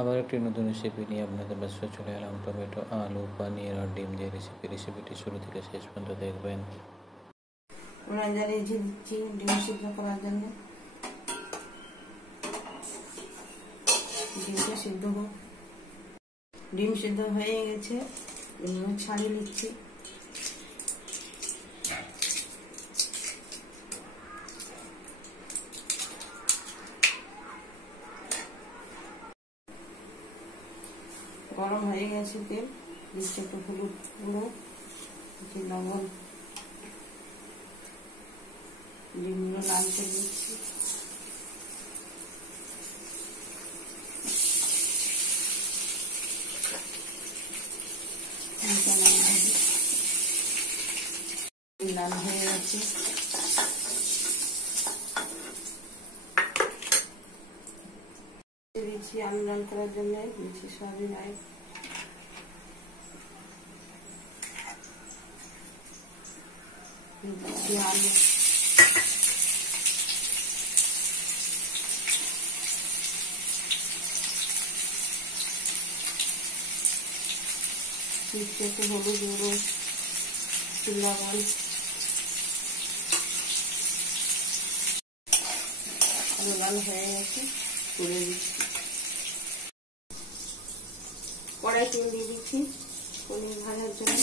আবার একটি নতুন রেসিপি নিয়ে আপনাদের কাছে চলে এলাম। টমেটো, আলু, পানির আর ডিম দিয়ে রেসিপিটি শুরু থেকে শেষ পর্যন্ত দেখবেন। রেখে দিচ্ছি ডিম সিদ্ধ করার জন্য। ডিমটা সিদ্ধ হোক। ডিম সিদ্ধ হয়ে গেছে, ছাড়িয়ে নিচ্ছি। গরম হয়ে গেছে তেল, দিচ্ছি একটু হলুদ গুঁড়ো, দিচ্ছি লবণ, ডিমগুলো লালচে দিচ্ছি। লাল হয়ে গেছে, দিচ্ছি আলু লাল করার জন্য, দিচ্ছি সয়াবিন অয়েল, দিচ্ছি আলু, দিচ্ছি একটু হলুদ গুঁড়ো, লবণ। আলু লাল হয়ে গেছে, তুলে দিচ্ছি। কড়াই তেল দিয়ে দিচ্ছি পনির ভাজার জন্য।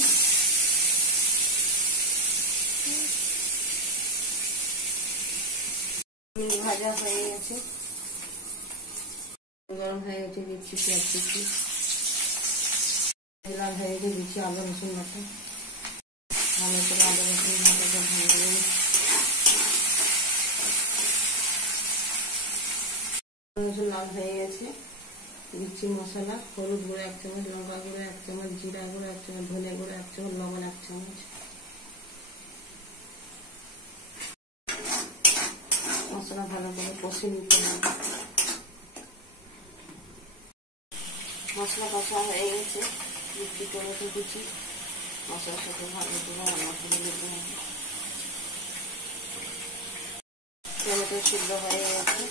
পনির ভাজা হয়ে গেছে, গরম হয়ে গেছে, দিচ্ছি পেঁয়াজ কুচি। লাল হয়ে গেছে, দিচ্ছি আদা রসুন বাটা। ভালো করে আদা রসুন বাটাটা ভাজবো। রসুন লাল হয়ে গেছে, দিচ্ছি মশলা। হলুদ গুঁড়ো 1 চামচ, লঙ্কা গুঁড়ো 1 চামচ, জিরা গুঁড়ো 1 চামচ, ধনে গুঁড়ো 1 চামচ, লবণ 1 চামচ। মশলা ভালো করে কষে নিতে হবে। মশলা কষা হয়ে গেছে, দিচ্ছি টমেটো কুচি। মশলার সাথে ভালো করে রান্না করে নিতে হবে। টমেটো সিদ্ধ হয়ে গেছে,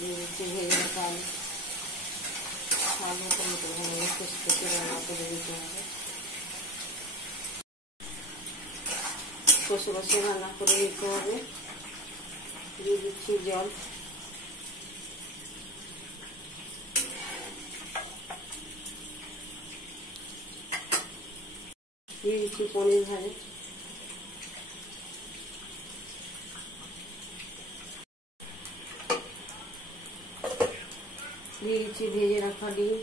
দিয়ে দিচ্ছি ভেজে রাখা আলু। আলু টমেটো ভালো কষে রান্না করে দিতে হবে। কষে কষে রান্না করে দিতে হবে। দিয়ে দিচ্ছি জল। দিয়ে দিচ্ছি পনির ভাজা। দিয়ে দিচ্ছি ভেজে রাখা ডিম,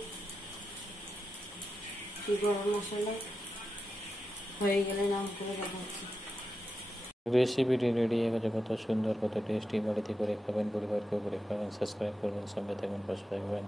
গরম মশলা। হয়ে গেলে নাম করে দেখাচ্ছি। রেসিপিটি রেডি হয়ে গেছে। কত সুন্দর, কত টেস্টি। বাড়িতে করে খাবেন, পরিবারকেও করে খাবেন। সাবস্ক্রাইব করবেন, সঙ্গে থাকবেন, পাশে থাকবেন।